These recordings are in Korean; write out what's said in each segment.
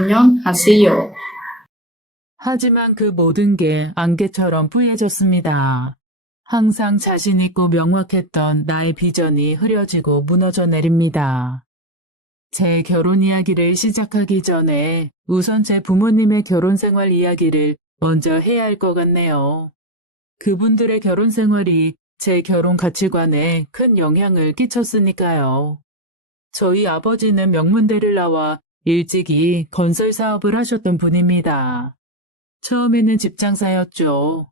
안녕하세요. 하지만 그 모든 게 안개처럼 뿌얘졌습니다. 항상 자신 있고 명확했던 나의 비전이 흐려지고 무너져 내립니다. 제 결혼 이야기를 시작하기 전에 우선 제 부모님의 결혼 생활 이야기를 먼저 해야 할 것 같네요. 그분들의 결혼 생활이 제 결혼 가치관에 큰 영향을 끼쳤으니까요. 저희 아버지는 명문대를 나와 일찍이 건설 사업을 하셨던 분입니다. 처음에는 집장사였죠.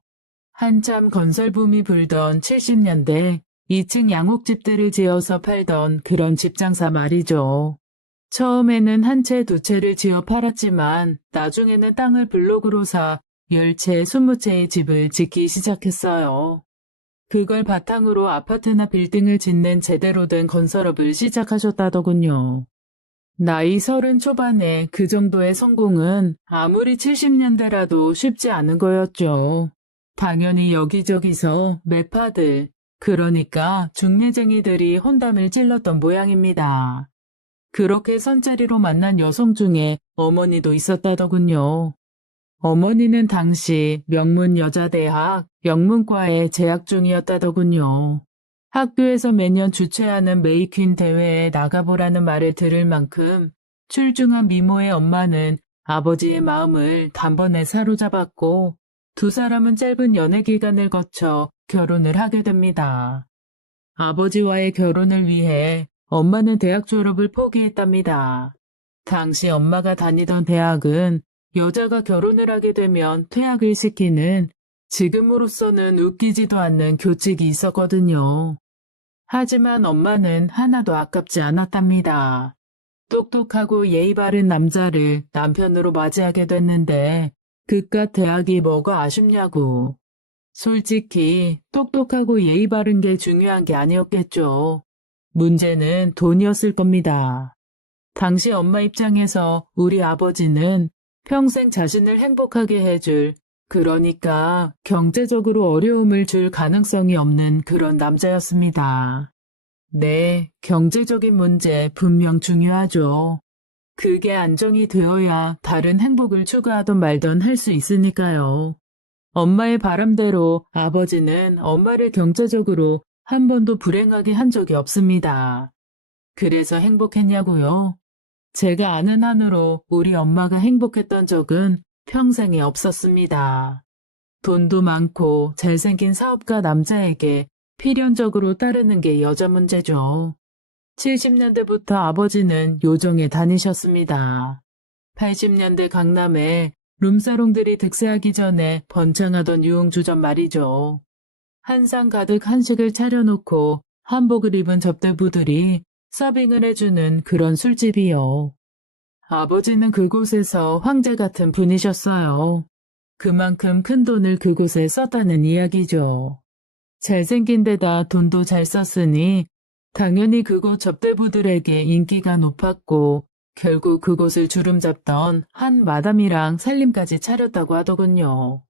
한참 건설붐이 불던 70년대 2층 양옥집들을 지어서 팔던 그런 집장사 말이죠. 처음에는 한 채 두 채를 지어 팔았지만 나중에는 땅을 블록으로 사 10채, 20채의 집을 짓기 시작했어요. 그걸 바탕으로 아파트나 빌딩을 짓는 제대로 된 건설업을 시작하셨다더군요. 나이 30 초반에 그 정도의 성공은 아무리 70년대라도 쉽지 않은 거였죠. 당연히 여기저기서 매파들, 그러니까 중매쟁이들이 혼담을 찔렀던 모양입니다. 그렇게 선자리로 만난 여성 중에 어머니도 있었다더군요. 어머니는 당시 명문여자대학 영문과에 재학 중이었다더군요. 학교에서 매년 주최하는 메이퀸 대회에 나가보라는 말을 들을 만큼 출중한 미모의 엄마는 아버지의 마음을 단번에 사로잡았고 두 사람은 짧은 연애 기간을 거쳐 결혼을 하게 됩니다. 아버지와의 결혼을 위해 엄마는 대학 졸업을 포기했답니다. 당시 엄마가 다니던 대학은 여자가 결혼을 하게 되면 퇴학을 시키는 지금으로서는 웃기지도 않는 교칙이 있었거든요. 하지만 엄마는 하나도 아깝지 않았답니다. 똑똑하고 예의 바른 남자를 남편으로 맞이하게 됐는데 그깟 대학이 뭐가 아쉽냐고. 솔직히 똑똑하고 예의 바른 게 중요한 게 아니었겠죠. 문제는 돈이었을 겁니다. 당시 엄마 입장에서 우리 아버지는 평생 자신을 행복하게 해줄, 그러니까 경제적으로 어려움을 줄 가능성이 없는 그런 남자였습니다. 네, 경제적인 문제 분명 중요하죠. 그게 안정이 되어야 다른 행복을 추구하던 말던 할 수 있으니까요. 엄마의 바람대로 아버지는 엄마를 경제적으로 한 번도 불행하게 한 적이 없습니다. 그래서 행복했냐고요? 제가 아는 한으로 우리 엄마가 행복했던 적은 평생에 없었습니다. 돈도 많고 잘생긴 사업가 남자에게 필연적으로 따르는 게 여자 문제죠. 70년대부터 아버지는 요정에 다니셨습니다. 80년대 강남에 룸사롱들이 득세하기 전에 번창하던 유흥주점 말이죠. 한상 가득 한식을 차려놓고 한복을 입은 접대부들이 서빙을 해주는 그런 술집이요. 아버지는 그곳에서 황제 같은 분이셨어요. 그만큼 큰 돈을 그곳에 썼다는 이야기죠. 잘생긴 데다 돈도 잘 썼으니 당연히 그곳 접대부들에게 인기가 높았고 결국 그곳을 주름잡던 한 마담이랑 살림까지 차렸다고 하더군요.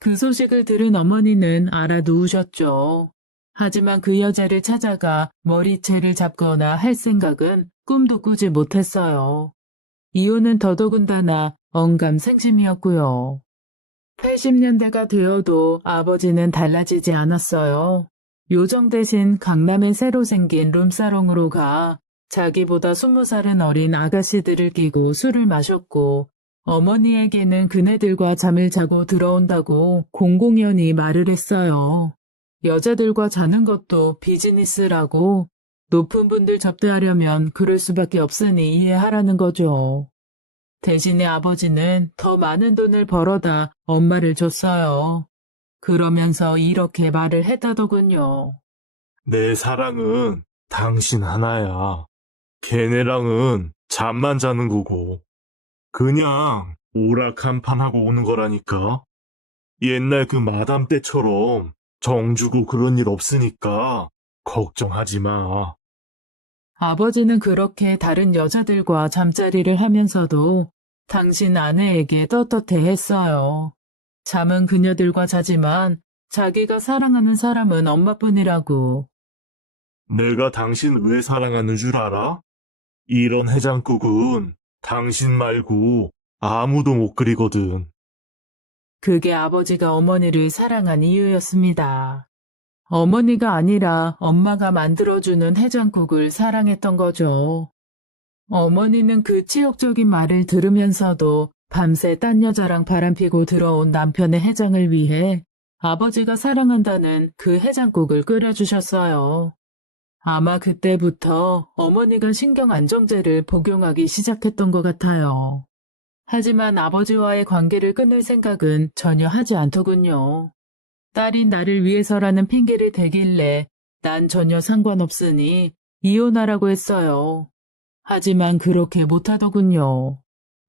그 소식을 들은 어머니는 알아누우셨죠. 하지만 그 여자를 찾아가 머리채를 잡거나 할 생각은 꿈도 꾸지 못했어요. 이혼은 더더군다나 언감생심이었고요. 80년대가 되어도 아버지는 달라지지 않았어요. 요정 대신 강남에 새로 생긴 룸사롱으로 가 자기보다 20살은 어린 아가씨들을 끼고 술을 마셨고 어머니에게는 그네들과 잠을 자고 들어온다고 공공연히 말을 했어요. 여자들과 자는 것도 비즈니스라고 높은 분들 접대하려면 그럴 수밖에 없으니 이해하라는 거죠. 대신에 아버지는 더 많은 돈을 벌어다 엄마를 줬어요. 그러면서 이렇게 말을 했다더군요. 내 사랑은 당신 하나야. 걔네랑은 잠만 자는 거고. 그냥 오락한판 하고 오는 거라니까. 옛날 그 마담 때처럼 정 주고 그런 일 없으니까 걱정하지 마. 아버지는 그렇게 다른 여자들과 잠자리를 하면서도 당신 아내에게 떳떳해 했어요. 잠은 그녀들과 자지만 자기가 사랑하는 사람은 엄마뿐이라고. 내가 당신 왜 사랑하는 줄 알아? 이런 해장국은 당신 말고 아무도 못 그리거든. 그게 아버지가 어머니를 사랑한 이유였습니다. 어머니가 아니라 엄마가 만들어주는 해장국을 사랑했던 거죠. 어머니는 그 치욕적인 말을 들으면서도 밤새 딴 여자랑 바람피고 들어온 남편의 해장을 위해 아버지가 사랑한다는 그 해장국을 끓여주셨어요. 아마 그때부터 어머니가 신경 안정제를 복용하기 시작했던 것 같아요. 하지만 아버지와의 관계를 끊을 생각은 전혀 하지 않더군요. 딸이 나를 위해서라는 핑계를 대길래 난 전혀 상관없으니 이혼하라고 했어요. 하지만 그렇게 못하더군요.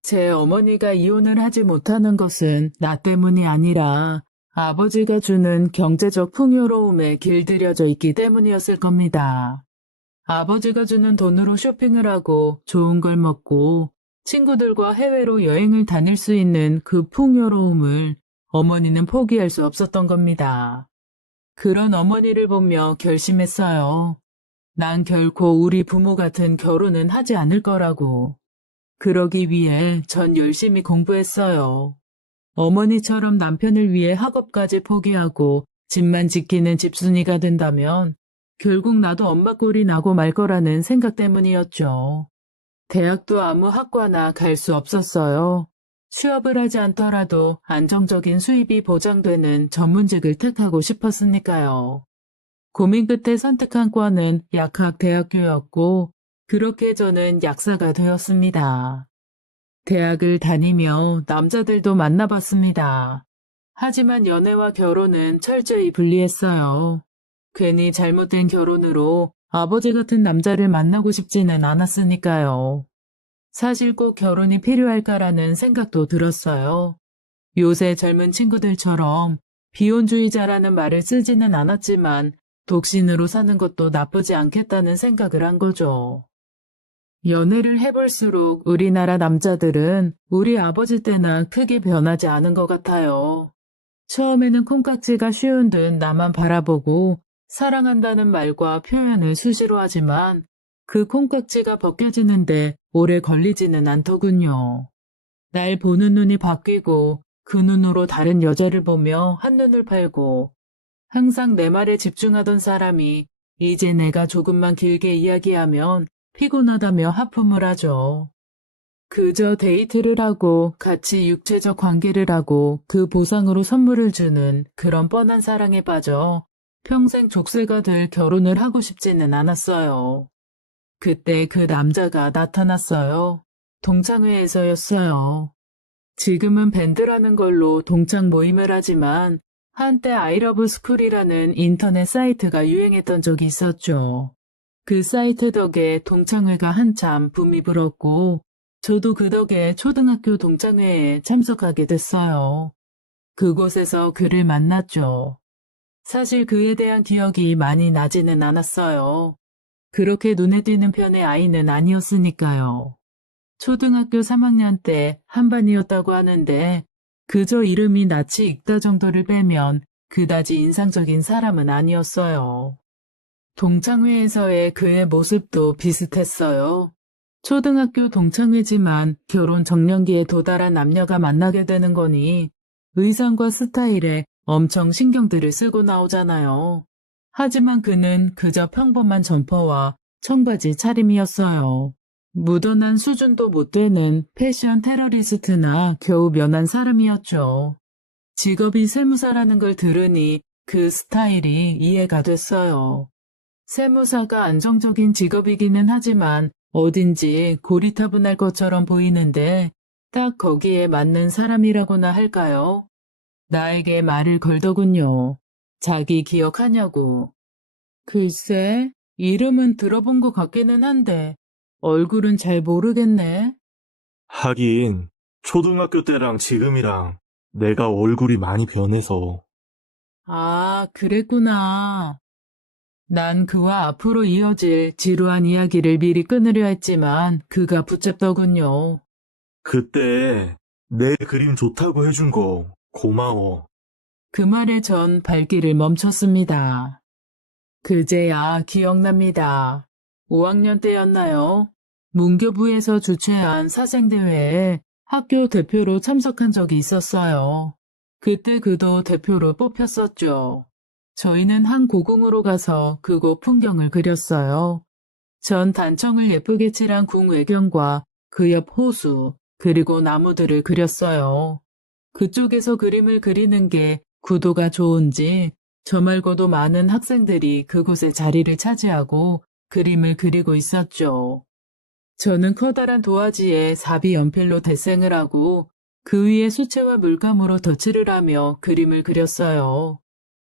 제 어머니가 이혼을 하지 못하는 것은 나 때문이 아니라 아버지가 주는 경제적 풍요로움에 길들여져 있기 때문이었을 겁니다. 아버지가 주는 돈으로 쇼핑을 하고 좋은 걸 먹고 친구들과 해외로 여행을 다닐 수 있는 그 풍요로움을 어머니는 포기할 수 없었던 겁니다. 그런 어머니를 보며 결심했어요. 난 결코 우리 부모 같은 결혼은 하지 않을 거라고. 그러기 위해 전 열심히 공부했어요. 어머니처럼 남편을 위해 학업까지 포기하고 집만 지키는 집순이가 된다면 결국 나도 엄마 꼴이 나고 말 거라는 생각 때문이었죠. 대학도 아무 학과나 갈 수 없었어요. 취업을 하지 않더라도 안정적인 수입이 보장되는 전문직을 택하고 싶었으니까요. 고민 끝에 선택한 과는 약학대학교였고 그렇게 저는 약사가 되었습니다. 대학을 다니며 남자들도 만나봤습니다. 하지만 연애와 결혼은 철저히 분리했어요. 괜히 잘못된 결혼으로 아버지 같은 남자를 만나고 싶지는 않았으니까요. 사실 꼭 결혼이 필요할까라는 생각도 들었어요. 요새 젊은 친구들처럼 비혼주의자라는 말을 쓰지는 않았지만 독신으로 사는 것도 나쁘지 않겠다는 생각을 한 거죠. 연애를 해볼수록 우리나라 남자들은 우리 아버지 때나 크게 변하지 않은 것 같아요. 처음에는 콩깍지가 쉬운 듯 나만 바라보고 사랑한다는 말과 표현을 수시로 하지만 그 콩깍지가 벗겨지는데 오래 걸리지는 않더군요. 날 보는 눈이 바뀌고 그 눈으로 다른 여자를 보며 한눈을 팔고 항상 내 말에 집중하던 사람이 이제 내가 조금만 길게 이야기하면 피곤하다며 하품을 하죠. 그저 데이트를 하고 같이 육체적 관계를 하고 그 보상으로 선물을 주는 그런 뻔한 사랑에 빠져 평생 족쇄가 될 결혼을 하고 싶지는 않았어요. 그때 그 남자가 나타났어요. 동창회에서였어요. 지금은 밴드라는 걸로 동창 모임을 하지만 한때 아이러브 스쿨이라는 인터넷 사이트가 유행했던 적이 있었죠. 그 사이트 덕에 동창회가 한참 붐이 불었고 저도 그 덕에 초등학교 동창회에 참석하게 됐어요. 그곳에서 그를 만났죠. 사실 그에 대한 기억이 많이 나지는 않았어요. 그렇게 눈에 띄는 편의 아이는 아니었으니까요. 초등학교 3학년 때 한반이었다고 하는데 그저 이름이 낯이 익다 정도를 빼면 그다지 인상적인 사람은 아니었어요. 동창회에서의 그의 모습도 비슷했어요. 초등학교 동창회지만 결혼 정년기에 도달한 남녀가 만나게 되는 거니 의상과 스타일에 엄청 신경들을 쓰고 나오잖아요. 하지만 그는 그저 평범한 점퍼와 청바지 차림이었어요. 묻어난 수준도 못 되는 패션 테러리스트나 겨우 면한 사람이었죠. 직업이 세무사라는 걸 들으니 그 스타일이 이해가 됐어요. 세무사가 안정적인 직업이기는 하지만 어딘지 고리타분할 것처럼 보이는데 딱 거기에 맞는 사람이라고나 할까요? 나에게 말을 걸더군요. 자기 기억하냐고. 글쎄, 이름은 들어본 것 같기는 한데 얼굴은 잘 모르겠네. 하긴, 초등학교 때랑 지금이랑 내가 얼굴이 많이 변해서. 아, 그랬구나. 난 그와 앞으로 이어질 지루한 이야기를 미리 끊으려 했지만 그가 붙잡더군요. 그때 내 그림 좋다고 해준 거 고마워. 그 말에 전 발길을 멈췄습니다. 그제야 기억납니다. 5학년 때였나요? 문교부에서 주최한 사생대회에 학교 대표로 참석한 적이 있었어요. 그때 그도 대표로 뽑혔었죠. 저희는 한 고궁으로 가서 그곳 풍경을 그렸어요. 전 단청을 예쁘게 칠한 궁 외경과 그 옆 호수, 그리고 나무들을 그렸어요. 그쪽에서 그림을 그리는 게 구도가 좋은지 저 말고도 많은 학생들이 그곳에 자리를 차지하고 그림을 그리고 있었죠. 저는 커다란 도화지에 사비 연필로 대생을 하고 그 위에 수채화 물감으로 덧칠을 하며 그림을 그렸어요.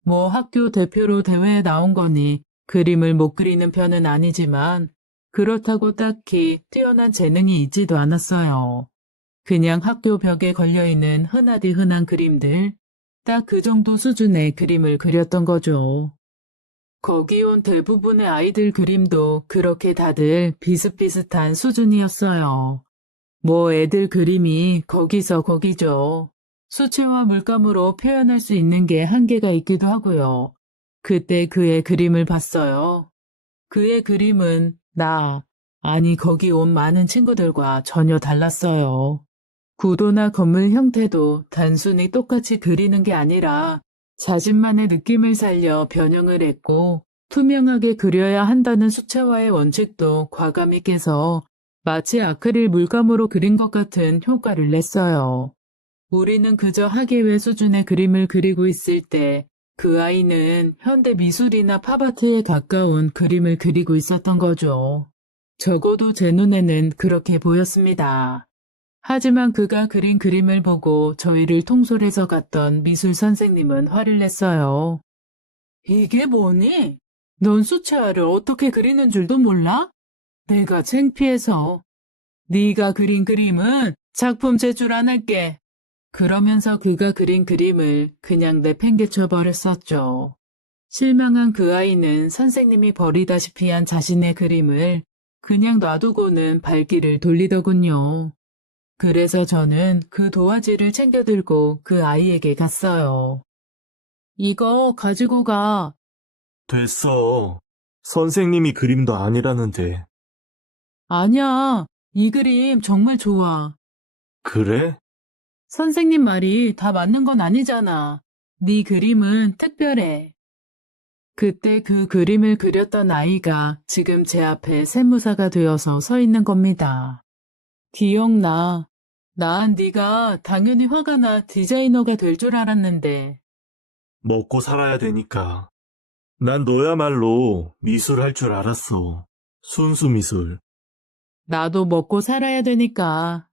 뭐 학교 대표로 대회에 나온 거니 그림을 못 그리는 편은 아니지만 그렇다고 딱히 뛰어난 재능이 있지도 않았어요. 그냥 학교 벽에 걸려있는 흔하디 흔한 그림들, 딱 그 정도 수준의 그림을 그렸던 거죠. 거기 온 대부분의 아이들 그림도 그렇게 다들 비슷비슷한 수준이었어요. 뭐 애들 그림이 거기서 거기죠. 수채화 물감으로 표현할 수 있는 게 한계가 있기도 하고요. 그때 그의 그림을 봤어요. 그의 그림은 아니 거기 온 많은 친구들과 전혀 달랐어요. 구도나 건물 형태도 단순히 똑같이 그리는 게 아니라 자신만의 느낌을 살려 변형을 했고 투명하게 그려야 한다는 수채화의 원칙도 과감히 깨서 마치 아크릴 물감으로 그린 것 같은 효과를 냈어요. 우리는 그저 학예회 수준의 그림을 그리고 있을 때 그 아이는 현대 미술이나 팝아트에 가까운 그림을 그리고 있었던 거죠. 적어도 제 눈에는 그렇게 보였습니다. 하지만 그가 그린 그림을 보고 저희를 통솔해서 갔던 미술 선생님은 화를 냈어요. 이게 뭐니? 넌 수채화를 어떻게 그리는 줄도 몰라? 내가 창피해서. 네가 그린 그림은 작품 제출 안 할게. 그러면서 그가 그린 그림을 그냥 내팽개쳐 버렸었죠. 실망한 그 아이는 선생님이 버리다시피 한 자신의 그림을 그냥 놔두고는 발길을 돌리더군요. 그래서 저는 그 도화지를 챙겨 들고 그 아이에게 갔어요. 이거 가지고 가. 됐어. 선생님이 그림도 아니라는데. 아니야, 이 그림 정말 좋아. 그래? 선생님 말이 다 맞는 건 아니잖아. 네 그림은 특별해. 그때 그 그림을 그렸던 아이가 지금 제 앞에 세무사가 되어서 서 있는 겁니다. 기억나. 난 네가 당연히 화가나 디자이너가 될 줄 알았는데. 먹고 살아야 되니까. 난 너야말로 미술 할 줄 알았어. 순수 미술. 나도 먹고 살아야 되니까.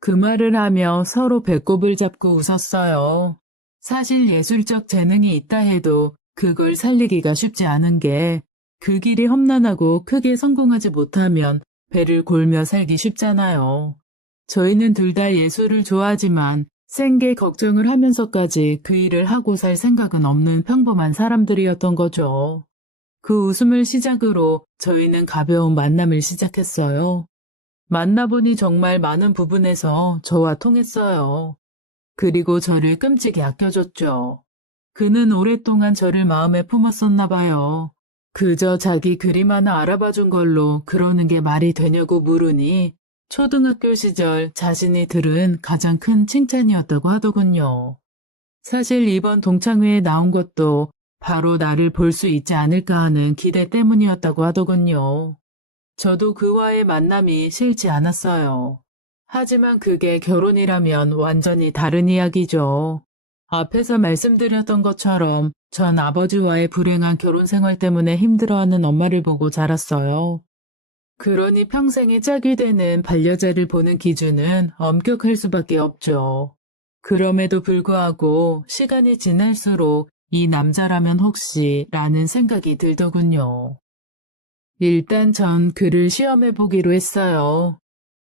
그 말을 하며 서로 배꼽을 잡고 웃었어요. 사실 예술적 재능이 있다 해도 그걸 살리기가 쉽지 않은 게 그 길이 험난하고 크게 성공하지 못하면 배를 골며 살기 쉽잖아요. 저희는 둘 다 예술을 좋아하지만 생계 걱정을 하면서까지 그 일을 하고 살 생각은 없는 평범한 사람들이었던 거죠. 그 웃음을 시작으로 저희는 가벼운 만남을 시작했어요. 만나보니 정말 많은 부분에서 저와 통했어요. 그리고 저를 끔찍이 아껴줬죠. 그는 오랫동안 저를 마음에 품었었나 봐요. 그저 자기 그림 하나 알아봐준 걸로 그러는 게 말이 되냐고 물으니 초등학교 시절 자신이 들은 가장 큰 칭찬이었다고 하더군요. 사실 이번 동창회에 나온 것도 바로 나를 볼 수 있지 않을까 하는 기대 때문이었다고 하더군요. 저도 그와의 만남이 싫지 않았어요. 하지만 그게 결혼이라면 완전히 다른 이야기죠. 앞에서 말씀드렸던 것처럼 전 아버지와의 불행한 결혼 생활 때문에 힘들어하는 엄마를 보고 자랐어요. 그러니 평생의 짝이 되는 반려자를 보는 기준은 엄격할 수밖에 없죠. 그럼에도 불구하고 시간이 지날수록 이 남자라면 혹시 라는 생각이 들더군요. 일단 전 그를 시험해 보기로 했어요.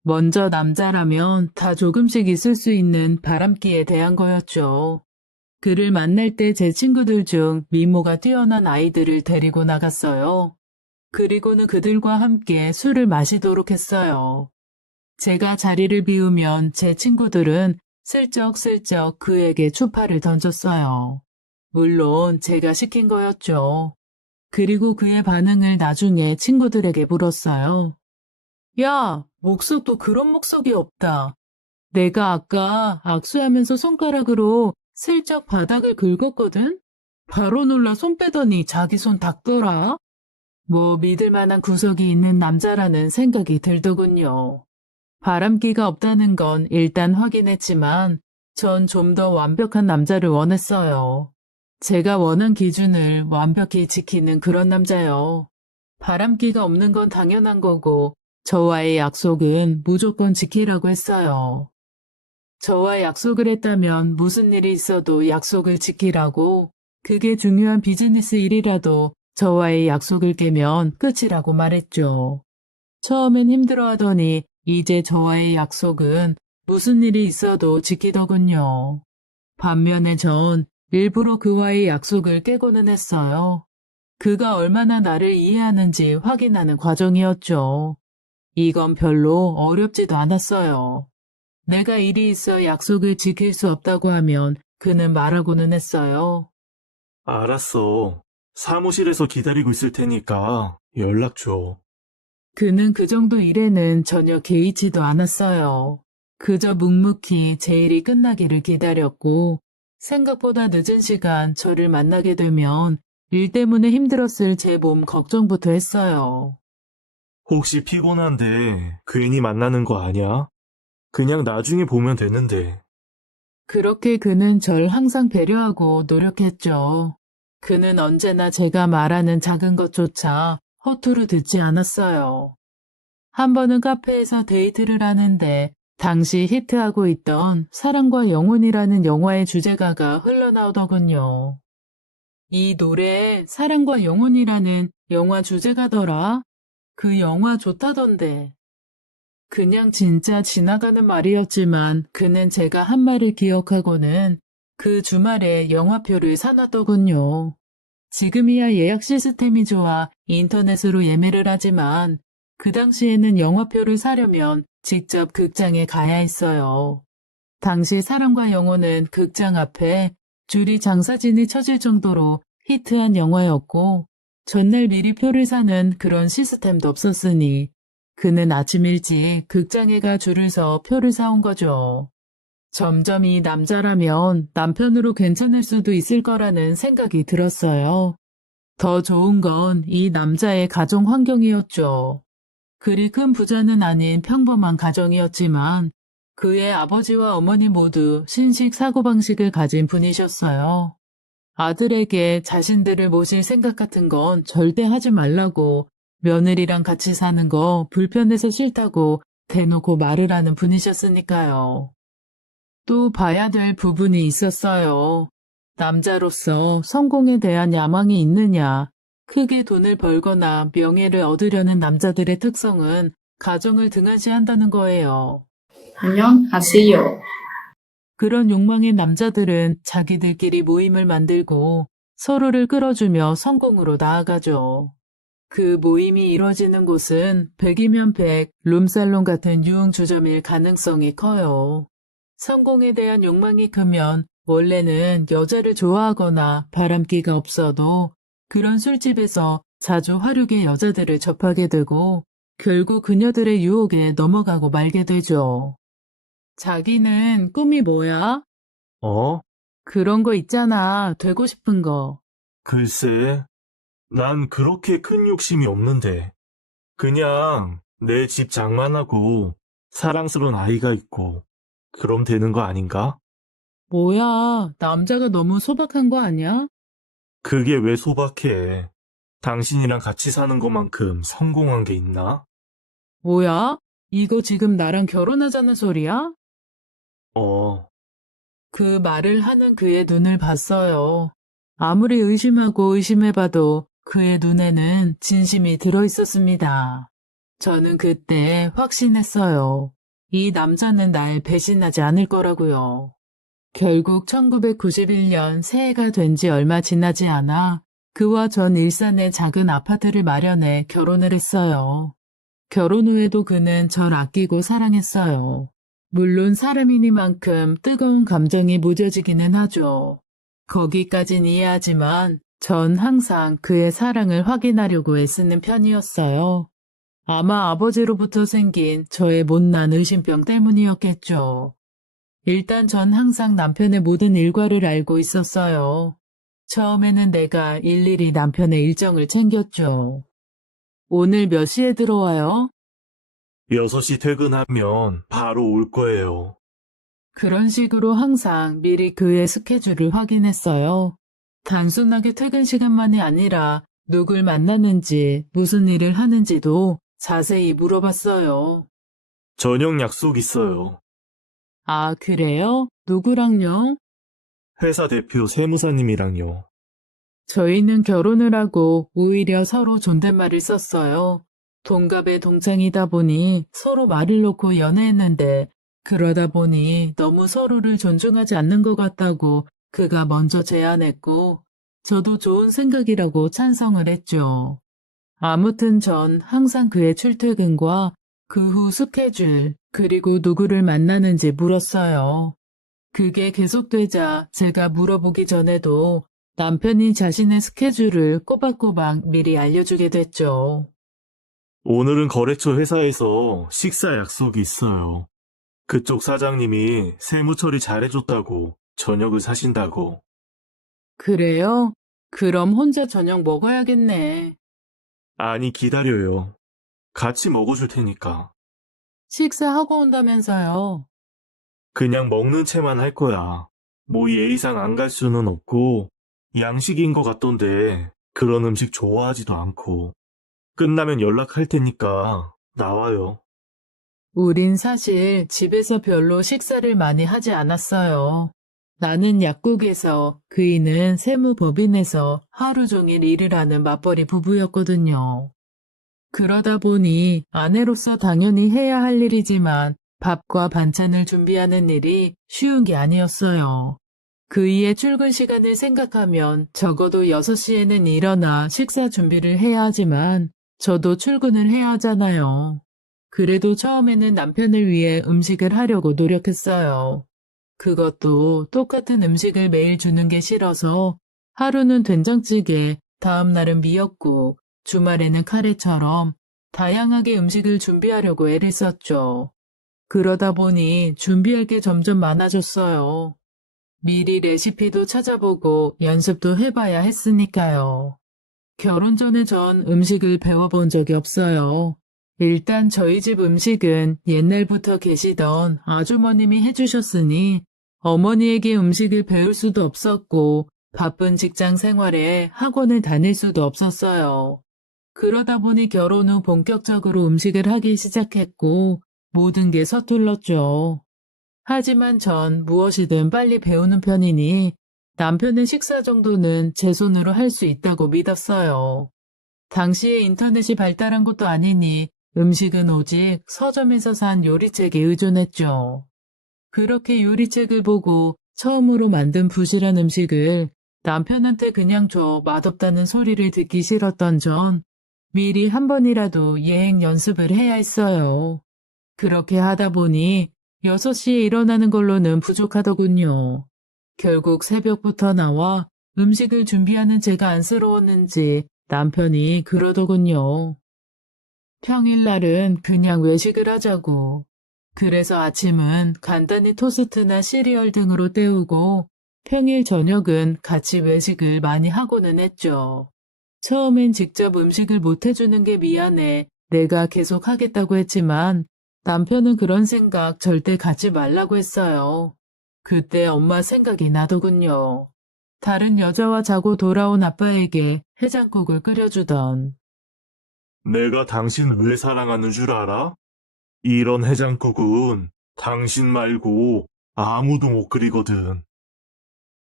먼저 남자라면 다 조금씩 있을 수 있는 바람기에 대한 거였죠. 그를 만날 때 제 친구들 중 미모가 뛰어난 아이들을 데리고 나갔어요. 그리고는 그들과 함께 술을 마시도록 했어요. 제가 자리를 비우면 제 친구들은 슬쩍슬쩍 그에게 추파를 던졌어요. 물론 제가 시킨 거였죠. 그리고 그의 반응을 나중에 친구들에게 물었어요. 야, 목석도 그런 목석이 없다. 내가 아까 악수하면서 손가락으로 슬쩍 바닥을 긁었거든? 바로 놀라 손 빼더니 자기 손 닦더라. 뭐 믿을 만한 구석이 있는 남자라는 생각이 들더군요. 바람기가 없다는 건 일단 확인했지만 전 좀 더 완벽한 남자를 원했어요. 제가 원한 기준을 완벽히 지키는 그런 남자요. 바람기가 없는 건 당연한 거고 저와의 약속은 무조건 지키라고 했어요. 저와 약속을 했다면 무슨 일이 있어도 약속을 지키라고, 그게 중요한 비즈니스 일이라도 저와의 약속을 깨면 끝이라고 말했죠. 처음엔 힘들어하더니 이제 저와의 약속은 무슨 일이 있어도 지키더군요. 반면에 전 일부러 그와의 약속을 깨고는 했어요. 그가 얼마나 나를 이해하는지 확인하는 과정이었죠. 이건 별로 어렵지도 않았어요. 내가 일이 있어 약속을 지킬 수 없다고 하면 그는 말하고는 했어요. 알았어. 사무실에서 기다리고 있을 테니까 연락 줘. 그는 그 정도 일에는 전혀 개의치도 않았어요. 그저 묵묵히 제 일이 끝나기를 기다렸고, 생각보다 늦은 시간 저를 만나게 되면 일 때문에 힘들었을 제 몸 걱정부터 했어요. 혹시 피곤한데 괜히 만나는 거 아니야? 그냥 나중에 보면 되는데. 그렇게 그는 절 항상 배려하고 노력했죠. 그는 언제나 제가 말하는 작은 것조차 허투루 듣지 않았어요. 한 번은 카페에서 데이트를 하는데 당시 히트하고 있던 사랑과 영혼이라는 영화의 주제가가 흘러나오더군요. 이 노래에 사랑과 영혼이라는 영화 주제가더라. 그 영화 좋다던데. 그냥 진짜 지나가는 말이었지만 그는 제가 한 말을 기억하고는 그 주말에 영화표를 사놨더군요. 지금이야 예약 시스템이 좋아 인터넷으로 예매를 하지만 그 당시에는 영화표를 사려면 직접 극장에 가야 했어요. 당시 사랑과 영혼은 극장 앞에 줄이 장사진이 쳐질 정도로 히트한 영화였고 전날 미리 표를 사는 그런 시스템도 없었으니 그는 아침 일찍 극장에 가 줄을 서 표를 사온 거죠. 점점 이 남자라면 남편으로 괜찮을 수도 있을 거라는 생각이 들었어요. 더 좋은 건 이 남자의 가정 환경이었죠. 그리 큰 부자는 아닌 평범한 가정이었지만 그의 아버지와 어머니 모두 신식 사고방식을 가진 분이셨어요. 아들에게 자신들을 모실 생각 같은 건 절대 하지 말라고, 며느리랑 같이 사는 거 불편해서 싫다고 대놓고 말을 하는 분이셨으니까요. 또 봐야 될 부분이 있었어요. 남자로서 성공에 대한 야망이 있느냐, 크게 돈을 벌거나 명예를 얻으려는 남자들의 특성은 가정을 등한시한다는 거예요. 안녕하세요. 그런 욕망의 남자들은 자기들끼리 모임을 만들고 서로를 끌어주며 성공으로 나아가죠. 그 모임이 이뤄지는 곳은 100이면 100, 룸살롱 같은 유흥주점일 가능성이 커요. 성공에 대한 욕망이 크면 원래는 여자를 좋아하거나 바람기가 없어도 그런 술집에서 자주 화류계 여자들을 접하게 되고 결국 그녀들의 유혹에 넘어가고 말게 되죠. 자기는 꿈이 뭐야? 어? 그런 거 있잖아. 되고 싶은 거. 글쎄, 난 그렇게 큰 욕심이 없는데. 그냥 내 집 장만하고 사랑스러운 아이가 있고, 그럼 되는 거 아닌가? 뭐야, 남자가 너무 소박한 거 아니야? 그게 왜 소박해? 당신이랑 같이 사는 것만큼 성공한 게 있나? 뭐야? 이거 지금 나랑 결혼하자는 소리야? 어, 그 말을 하는 그의 눈을 봤어요. 아무리 의심하고 의심해봐도 그의 눈에는 진심이 들어 있었습니다. 저는 그때 확신했어요. 이 남자는 날 배신하지 않을 거라고요. 결국 1991년 새해가 된 지 얼마 지나지 않아 그와 전 일산에 작은 아파트를 마련해 결혼을 했어요. 결혼 후에도 그는 절 아끼고 사랑했어요. 물론 사람이니만큼 뜨거운 감정이 무뎌지기는 하죠. 거기까진 이해하지만 전 항상 그의 사랑을 확인하려고 애쓰는 편이었어요. 아마 아버지로부터 생긴 저의 못난 의심병 때문이었겠죠. 일단 전 항상 남편의 모든 일과를 알고 있었어요. 처음에는 내가 일일이 남편의 일정을 챙겼죠. 오늘 몇 시에 들어와요? 6시 퇴근하면 바로 올 거예요. 그런 식으로 항상 미리 그의 스케줄을 확인했어요. 단순하게 퇴근 시간만이 아니라 누굴 만나는지, 무슨 일을 하는지도 자세히 물어봤어요. 저녁 약속 있어요. 아, 그래요? 누구랑요? 회사 대표 세무사님이랑요. 저희는 결혼을 하고 오히려 서로 존댓말을 썼어요. 동갑의 동창이다 보니 서로 말을 놓고 연애했는데 그러다 보니 너무 서로를 존중하지 않는 것 같다고 그가 먼저 제안했고 저도 좋은 생각이라고 찬성을 했죠. 아무튼 전 항상 그의 출퇴근과 그 후 스케줄 그리고 누구를 만나는지 물었어요. 그게 계속되자 제가 물어보기 전에도 남편이 자신의 스케줄을 꼬박꼬박 미리 알려주게 됐죠. 오늘은 거래처 회사에서 식사 약속이 있어요. 그쪽 사장님이 세무 처리 잘해줬다고 저녁을 사신다고. 그래요? 그럼 혼자 저녁 먹어야겠네. 아니, 기다려요. 같이 먹어줄 테니까. 식사하고 온다면서요. 그냥 먹는 채만 할 거야. 뭐 예의상 안 갈 수는 없고, 양식인 것 같던데, 그런 음식 좋아하지도 않고. 끝나면 연락할 테니까, 나와요. 우린 사실 집에서 별로 식사를 많이 하지 않았어요. 나는 약국에서 그이는 세무법인에서 하루 종일 일을 하는 맞벌이 부부였거든요. 그러다 보니 아내로서 당연히 해야 할 일이지만 밥과 반찬을 준비하는 일이 쉬운 게 아니었어요. 그이의 출근 시간을 생각하면 적어도 6시에는 일어나 식사 준비를 해야 하지만 저도 출근을 해야 하잖아요. 그래도 처음에는 남편을 위해 음식을 하려고 노력했어요. 그것도 똑같은 음식을 매일 주는 게 싫어서 하루는 된장찌개, 다음 날은 미역국, 주말에는 카레처럼 다양하게 음식을 준비하려고 애를 썼죠. 그러다 보니 준비할 게 점점 많아졌어요. 미리 레시피도 찾아보고 연습도 해봐야 했으니까요. 결혼 전에 전 음식을 배워본 적이 없어요. 일단 저희 집 음식은 옛날부터 계시던 아주머님이 해주셨으니 어머니에게 음식을 배울 수도 없었고 바쁜 직장 생활에 학원을 다닐 수도 없었어요. 그러다 보니 결혼 후 본격적으로 음식을 하기 시작했고 모든 게 서툴렀죠. 하지만 전 무엇이든 빨리 배우는 편이니 남편의 식사 정도는 제 손으로 할 수 있다고 믿었어요. 당시에 인터넷이 발달한 것도 아니니 음식은 오직 서점에서 산 요리책에 의존했죠. 그렇게 요리책을 보고 처음으로 만든 부실한 음식을 남편한테 그냥 줘 맛없다는 소리를 듣기 싫었던 전 미리 한 번이라도 예행 연습을 해야 했어요. 그렇게 하다 보니 6시에 일어나는 걸로는 부족하더군요. 결국 새벽부터 나와 음식을 준비하는 제가 안쓰러웠는지 남편이 그러더군요. 평일날은 그냥 외식을 하자고. 그래서 아침은 간단히 토스트나 시리얼 등으로 때우고 평일 저녁은 같이 외식을 많이 하고는 했죠. 처음엔 직접 음식을 못 해주는 게 미안해 내가 계속 하겠다고 했지만 남편은 그런 생각 절대 갖지 말라고 했어요. 그때 엄마 생각이 나더군요. 다른 여자와 자고 돌아온 아빠에게 해장국을 끓여주던. 내가 당신 왜 사랑하는 줄 알아? 이런 해장국은 당신 말고 아무도 못 끓이거든.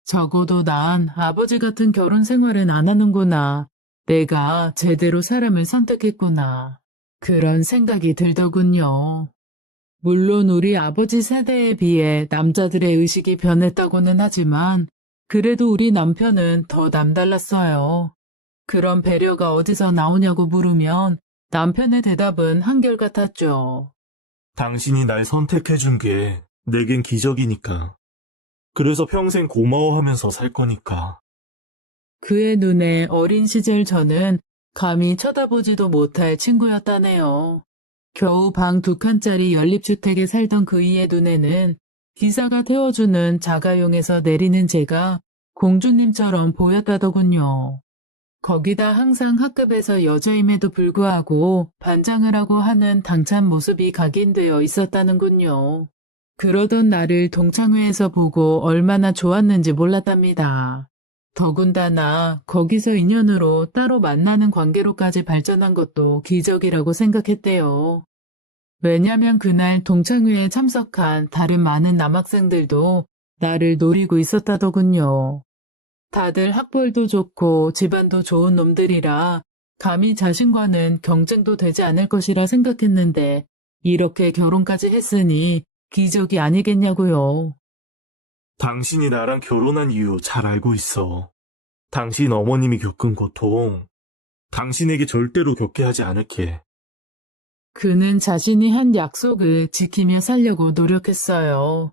적어도 난 아버지 같은 결혼 생활은 안 하는구나. 내가 제대로 사람을 선택했구나. 그런 생각이 들더군요. 물론 우리 아버지 세대에 비해 남자들의 의식이 변했다고는 하지만 그래도 우리 남편은 더 남달랐어요. 그런 배려가 어디서 나오냐고 물으면 남편의 대답은 한결같았죠. 당신이 날 선택해준 게 내겐 기적이니까. 그래서 평생 고마워하면서 살 거니까. 그의 눈에 어린 시절 저는 감히 쳐다보지도 못할 친구였다네요. 겨우 방 2칸짜리 연립주택에 살던 그이의 눈에는 기사가 태워주는 자가용에서 내리는 제가 공주님처럼 보였다더군요. 거기다 항상 학급에서 여자임에도 불구하고 반장을 하고 하는 당찬 모습이 각인되어 있었다는군요. 그러던 나를 동창회에서 보고 얼마나 좋았는지 몰랐답니다. 더군다나 거기서 인연으로 따로 만나는 관계로까지 발전한 것도 기적이라고 생각했대요. 왜냐면 그날 동창회에 참석한 다른 많은 남학생들도 나를 노리고 있었다더군요. 다들 학벌도 좋고 집안도 좋은 놈들이라 감히 자신과는 경쟁도 되지 않을 것이라 생각했는데 이렇게 결혼까지 했으니 기적이 아니겠냐고요. 당신이 나랑 결혼한 이유 잘 알고 있어. 당신 어머님이 겪은 고통, 당신에게 절대로 겪게 하지 않을게. 그는 자신이 한 약속을 지키며 살려고 노력했어요.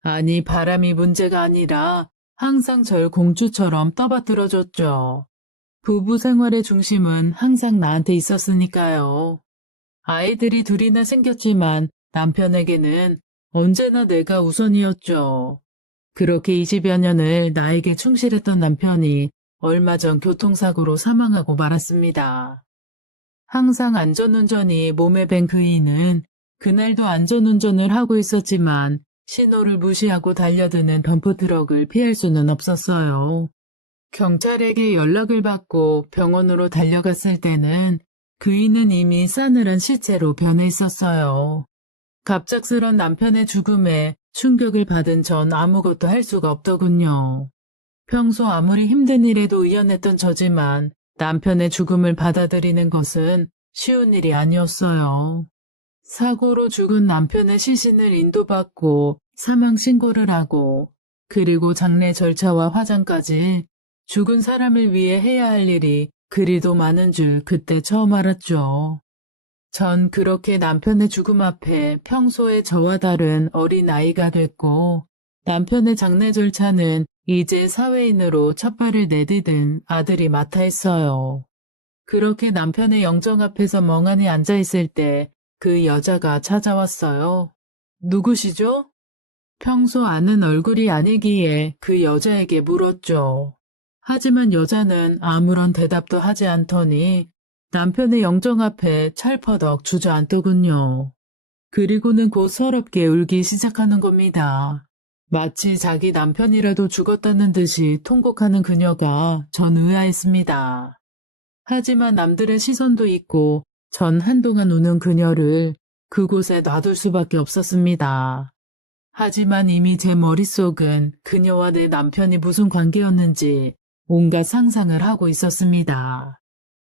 아니, 바람이 문제가 아니라 항상 절 공주처럼 떠받들어줬죠. 부부 생활의 중심은 항상 나한테 있었으니까요. 아이들이 둘이나 생겼지만 남편에게는 언제나 내가 우선이었죠. 그렇게 20여 년을 나에게 충실했던 남편이 얼마 전 교통사고로 사망하고 말았습니다. 항상 안전운전이 몸에 밴 그이는 그날도 안전운전을 하고 있었지만 신호를 무시하고 달려드는 덤프트럭을 피할 수는 없었어요. 경찰에게 연락을 받고 병원으로 달려갔을 때는 그이는 이미 싸늘한 시체로 변해 있었어요. 갑작스런 남편의 죽음에 충격을 받은 전 아무것도 할 수가 없더군요. 평소 아무리 힘든 일에도 의연했던 저지만 남편의 죽음을 받아들이는 것은 쉬운 일이 아니었어요. 사고로 죽은 남편의 시신을 인도받고 사망 신고를 하고 그리고 장례 절차와 화장까지 죽은 사람을 위해 해야 할 일이 그리도 많은 줄 그때 처음 알았죠. 전 그렇게 남편의 죽음 앞에 평소에 저와 다른 어린 아이가 됐고 남편의 장례 절차는 이제 사회인으로 첫 발을 내디딘 아들이 맡아 했어요. 그렇게 남편의 영정 앞에서 멍하니 앉아있을 때 그 여자가 찾아왔어요. 누구시죠? 평소 아는 얼굴이 아니기에 그 여자에게 물었죠. 하지만 여자는 아무런 대답도 하지 않더니 남편의 영정 앞에 찰퍼덕 주저앉더군요. 그리고는 곧 서럽게 울기 시작하는 겁니다. 마치 자기 남편이라도 죽었다는 듯이 통곡하는 그녀가 전 의아했습니다. 하지만 남들의 시선도 있고 전 한동안 우는 그녀를 그곳에 놔둘 수밖에 없었습니다. 하지만 이미 제 머릿속은 그녀와 내 남편이 무슨 관계였는지 온갖 상상을 하고 있었습니다.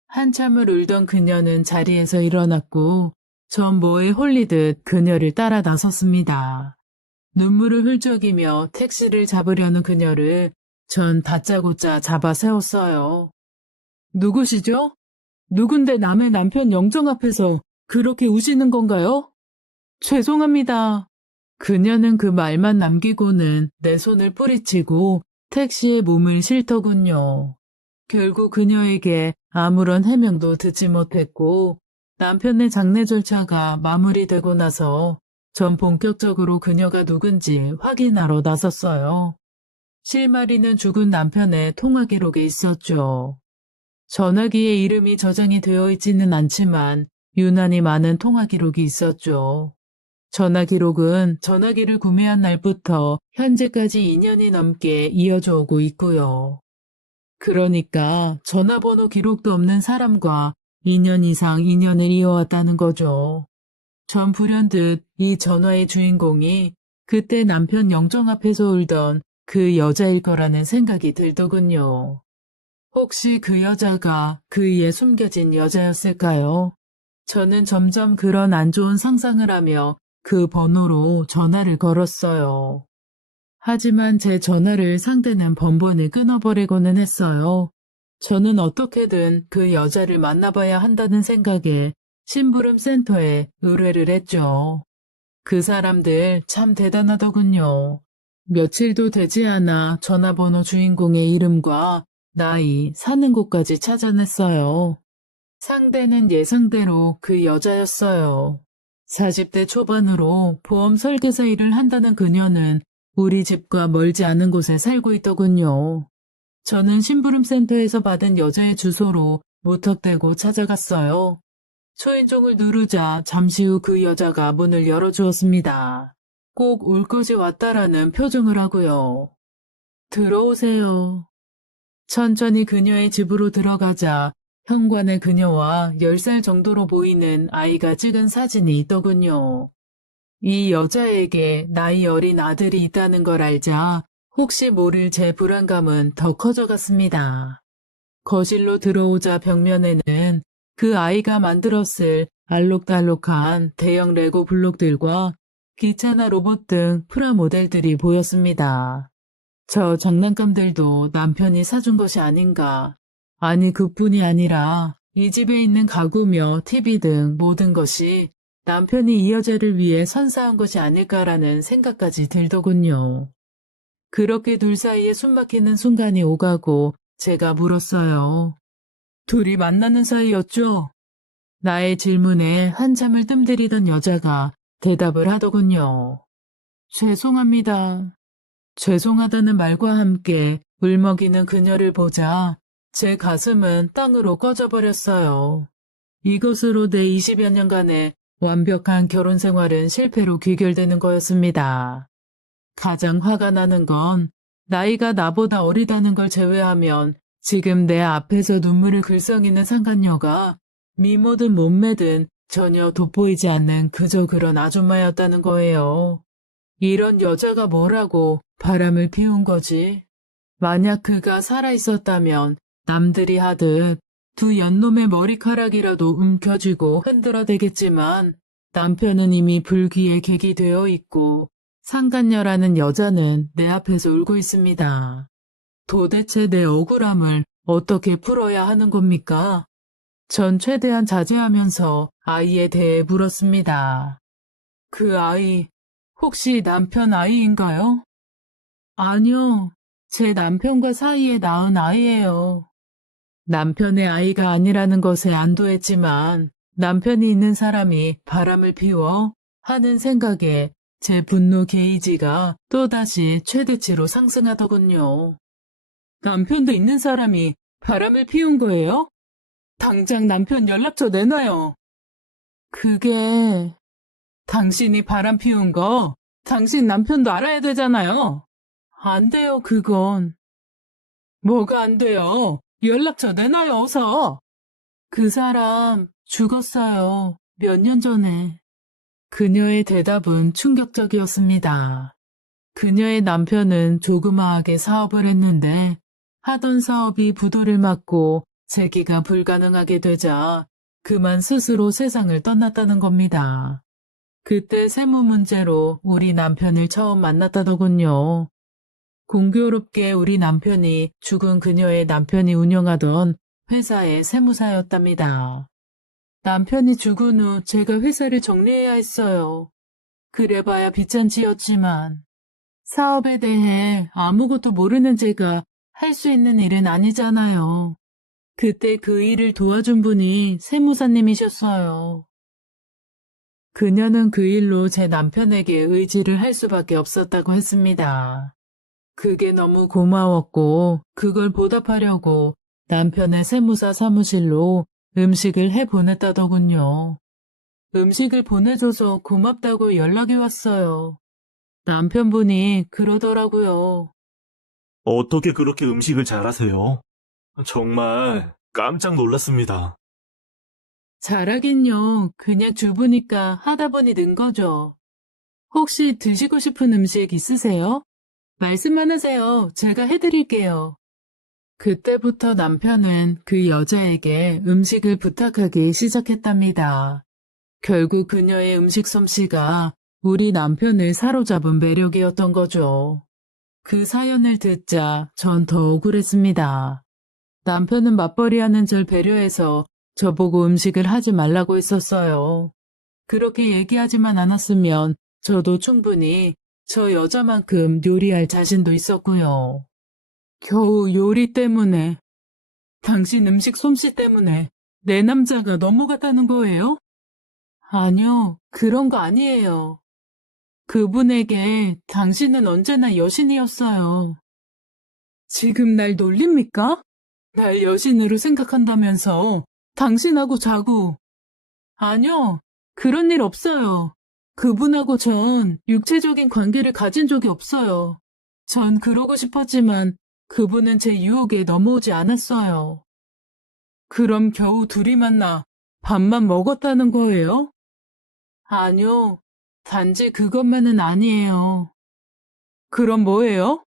한참을 울던 그녀는 자리에서 일어났고 전 뭐에 홀리듯 그녀를 따라 나섰습니다. 눈물을 훌쩍이며 택시를 잡으려는 그녀를 전 다짜고짜 잡아 세웠어요. 누구시죠? 누군데 남의 남편 영정 앞에서 그렇게 우시는 건가요? 죄송합니다. 그녀는 그 말만 남기고는 내 손을 뿌리치고 택시에 몸을 실더군요. 결국 그녀에게 아무런 해명도 듣지 못했고 남편의 장례 절차가 마무리되고 나서 전 본격적으로 그녀가 누군지 확인하러 나섰어요. 실마리는 죽은 남편의 통화 기록에 있었죠. 전화기에 이름이 저장이 되어 있지는 않지만 유난히 많은 통화 기록이 있었죠. 전화 기록은 전화기를 구매한 날부터 현재까지 2년이 넘게 이어져 오고 있고요. 그러니까 전화번호 기록도 없는 사람과 2년 이상 인연을 이어왔다는 거죠. 전 불현듯 이 전화의 주인공이 그때 남편 영정 앞에서 울던 그 여자일 거라는 생각이 들더군요. 혹시 그 여자가 그이에 숨겨진 여자였을까요? 저는 점점 그런 안 좋은 상상을 하며 그 번호로 전화를 걸었어요. 하지만 제 전화를 상대는 번번이 끊어버리고는 했어요. 저는 어떻게든 그 여자를 만나봐야 한다는 생각에 심부름 센터에 의뢰를 했죠. 그 사람들 참 대단하더군요. 며칠도 되지 않아 전화번호 주인공의 이름과 나이, 사는 곳까지 찾아냈어요. 상대는 예상대로 그 여자였어요. 40대 초반으로 보험 설계사 일을 한다는 그녀는 우리 집과 멀지 않은 곳에 살고 있더군요. 저는 심부름센터에서 받은 여자의 주소로 무턱대고 찾아갔어요. 초인종을 누르자 잠시 후 그 여자가 문을 열어주었습니다. 꼭 올 것이 왔다라는 표정을 하고요. 들어오세요. 천천히 그녀의 집으로 들어가자 현관에 그녀와 10살 정도로 보이는 아이가 찍은 사진이 있더군요. 이 여자에게 나이 어린 아들이 있다는 걸 알자 혹시 모를 제 불안감은 더 커져갔습니다. 거실로 들어오자 벽면에는 그 아이가 만들었을 알록달록한 대형 레고 블록들과 기차나 로봇 등 프라모델들이 보였습니다. 저 장난감들도 남편이 사준 것이 아닌가. 아니 그뿐이 아니라 이 집에 있는 가구며 TV 등 모든 것이 남편이 이 여자를 위해 선사한 것이 아닐까라는 생각까지 들더군요. 그렇게 둘 사이에 숨막히는 순간이 오가고 제가 물었어요. 둘이 만나는 사이였죠? 나의 질문에 한참을 뜸들이던 여자가 대답을 하더군요. 죄송합니다. 죄송하다는 말과 함께 울먹이는 그녀를 보자 제 가슴은 땅으로 꺼져버렸어요. 이것으로 내 20여 년간의 완벽한 결혼 생활은 실패로 귀결되는 거였습니다. 가장 화가 나는 건 나이가 나보다 어리다는 걸 제외하면 지금 내 앞에서 눈물을 글썽이는 상간녀가 미모든 몸매든 전혀 돋보이지 않는 그저 그런 아줌마였다는 거예요. 이런 여자가 뭐라고 바람을 피운 거지? 만약 그가 살아있었다면 남들이 하듯 두 연놈의 머리카락이라도 움켜쥐고 흔들어대겠지만 남편은 이미 불귀에 객이 되어 있고 상간녀라는 여자는 내 앞에서 울고 있습니다. 도대체 내 억울함을 어떻게 풀어야 하는 겁니까? 전 최대한 자제하면서 아이에 대해 물었습니다. 그 아이, 혹시 남편 아이인가요? 아니요, 제 남편과 사이에 낳은 아이예요. 남편의 아이가 아니라는 것에 안도했지만 남편이 있는 사람이 바람을 피워 하는 생각에 제 분노 게이지가 또다시 최대치로 상승하더군요. 남편도 있는 사람이 바람을 피운 거예요? 당장 남편 연락처 내놔요. 그게... 당신이 바람 피운 거 당신 남편도 알아야 되잖아요. 안 돼요, 그건. 뭐가 안 돼요? 연락처 내놔요, 어서. 그 사람 죽었어요. 몇 년 전에. 그녀의 대답은 충격적이었습니다. 그녀의 남편은 조그마하게 사업을 했는데 하던 사업이 부도를 맞고 재기가 불가능하게 되자 그만 스스로 세상을 떠났다는 겁니다. 그때 세무 문제로 우리 남편을 처음 만났다더군요. 공교롭게 우리 남편이 죽은 그녀의 남편이 운영하던 회사의 세무사였답니다. 남편이 죽은 후 제가 회사를 정리해야 했어요. 그래봐야 빚잔치였지만 사업에 대해 아무것도 모르는 제가 할 수 있는 일은 아니잖아요. 그때 그 일을 도와준 분이 세무사님이셨어요. 그녀는 그 일로 제 남편에게 의지를 할 수밖에 없었다고 했습니다. 그게 너무 고마웠고 그걸 보답하려고 남편의 세무사 사무실로 음식을 해보냈다더군요. 음식을 보내줘서 고맙다고 연락이 왔어요. 남편분이 그러더라고요. 어떻게 그렇게 음식을 잘하세요? 정말 깜짝 놀랐습니다. 잘하긴요. 그냥 주부니까 하다 보니 는 거죠. 혹시 드시고 싶은 음식 있으세요? 말씀만 하세요. 제가 해드릴게요. 그때부터 남편은 그 여자에게 음식을 부탁하기 시작했답니다. 결국 그녀의 음식 솜씨가 우리 남편을 사로잡은 매력이었던 거죠. 그 사연을 듣자 전 더 억울했습니다. 남편은 맞벌이하는 절 배려해서 저보고 음식을 하지 말라고 했었어요. 그렇게 얘기하지만 않았으면 저도 충분히 저 여자만큼 요리할 자신도 있었고요. 겨우 요리 때문에, 당신 음식 솜씨 때문에 내 남자가 넘어갔다는 거예요? 아니요, 그런 거 아니에요. 그분에게 당신은 언제나 여신이었어요. 지금 날 놀립니까? 날 여신으로 생각한다면서 당신하고 자고. 아니요, 그런 일 없어요. 그분하고 전 육체적인 관계를 가진 적이 없어요. 전 그러고 싶었지만 그분은 제 유혹에 넘어오지 않았어요. 그럼 겨우 둘이 만나 밥만 먹었다는 거예요? 아니요, 단지 그것만은 아니에요. 그럼 뭐예요?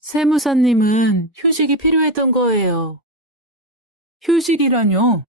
세무사님은 휴식이 필요했던 거예요. 휴식이라뇨?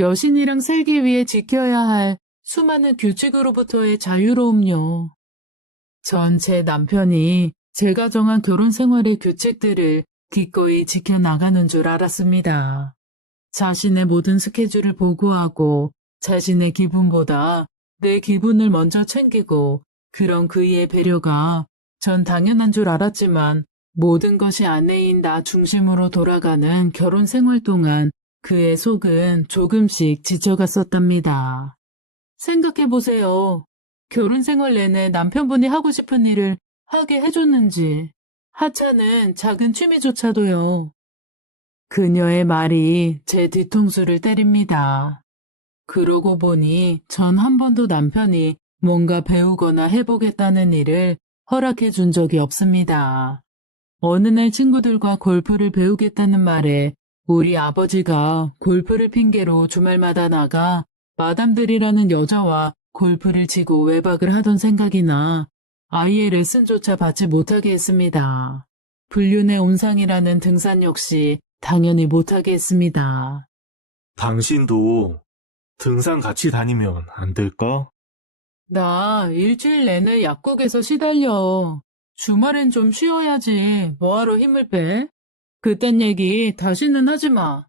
여신이랑 살기 위해 지켜야 할 수많은 규칙으로부터의 자유로움요. 전 제 남편이 제가 정한 결혼 생활의 규칙들을 기꺼이 지켜나가는 줄 알았습니다. 자신의 모든 스케줄을 보고하고 자신의 기분보다 내 기분을 먼저 챙기고 그런 그의 배려가 전 당연한 줄 알았지만 모든 것이 아내인 나 중심으로 돌아가는 결혼 생활 동안 그의 속은 조금씩 지쳐갔었답니다. 생각해보세요. 결혼 생활 내내 남편분이 하고 싶은 일을 하게 해줬는지, 하찮은 작은 취미조차도요. 그녀의 말이 제 뒤통수를 때립니다. 그러고 보니 전 한 번도 남편이 뭔가 배우거나 해보겠다는 일을 허락해 준 적이 없습니다. 어느 날 친구들과 골프를 배우겠다는 말에 우리 아버지가 골프를 핑계로 주말마다 나가 마담들이라는 여자와 골프를 치고 외박을 하던 생각이 나 아이의 레슨조차 받지 못하게 했습니다. 불륜의 온상이라는 등산 역시 당연히 못하게 했습니다. 당신도 등산 같이 다니면 안 될까? 나 일주일 내내 약국에서 시달려. 주말엔 좀 쉬어야지. 뭐하러 힘을 빼? 그딴 얘기 다시는 하지 마.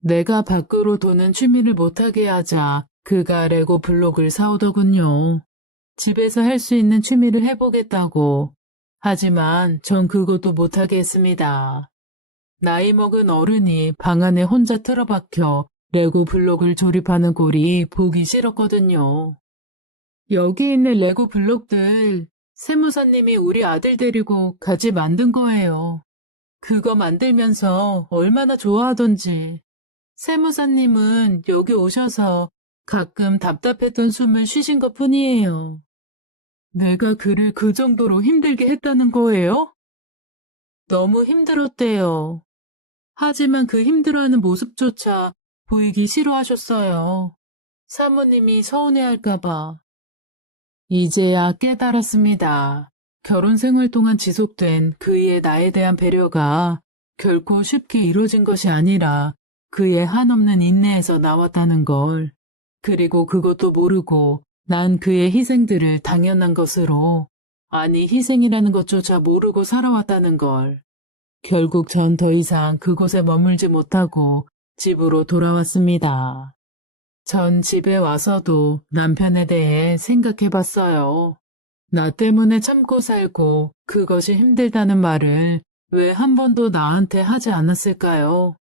내가 밖으로 도는 취미를 못하게 하자 그가 레고 블록을 사오더군요. 집에서 할 수 있는 취미를 해보겠다고. 하지만 전 그것도 못하게 했습니다. 나이 먹은 어른이 방 안에 혼자 틀어박혀 레고 블록을 조립하는 꼴이 보기 싫었거든요. 여기 있는 레고 블록들 세무사님이 우리 아들 데리고 같이 만든 거예요. 그거 만들면서 얼마나 좋아하던지. 세무사님은 여기 오셔서 가끔 답답했던 숨을 쉬신 것 뿐이에요. 내가 그를 그 정도로 힘들게 했다는 거예요? 너무 힘들었대요. 하지만 그 힘들어하는 모습조차 보이기 싫어하셨어요. 사모님이 서운해할까봐. 이제야 깨달았습니다. 결혼 생활 동안 지속된 그의 나에 대한 배려가 결코 쉽게 이루어진 것이 아니라 그의 한없는 인내에서 나왔다는 걸. 그리고 그것도 모르고 난 그의 희생들을 당연한 것으로, 아니 희생이라는 것조차 모르고 살아왔다는 걸. 결국 전 더 이상 그곳에 머물지 못하고 집으로 돌아왔습니다. 전 집에 와서도 남편에 대해 생각해 봤어요. 나 때문에 참고 살고 그것이 힘들다는 말을 왜 한 번도 나한테 하지 않았을까요?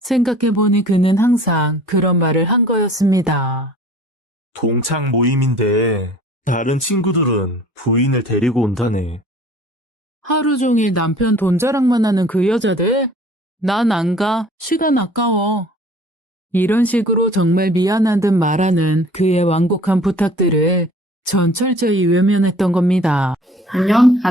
생각해보니 그는 항상 그런 말을 한 거였습니다. 동창 모임인데 다른 친구들은 부인을 데리고 온다네. 하루 종일 남편 돈 자랑만 하는 그 여자들? 난 안 가. 시간 아까워. 이런 식으로 정말 미안한 듯 말하는 그의 완곡한 부탁들을 전 철저히 외면했던 겁니다. 안녕하세요.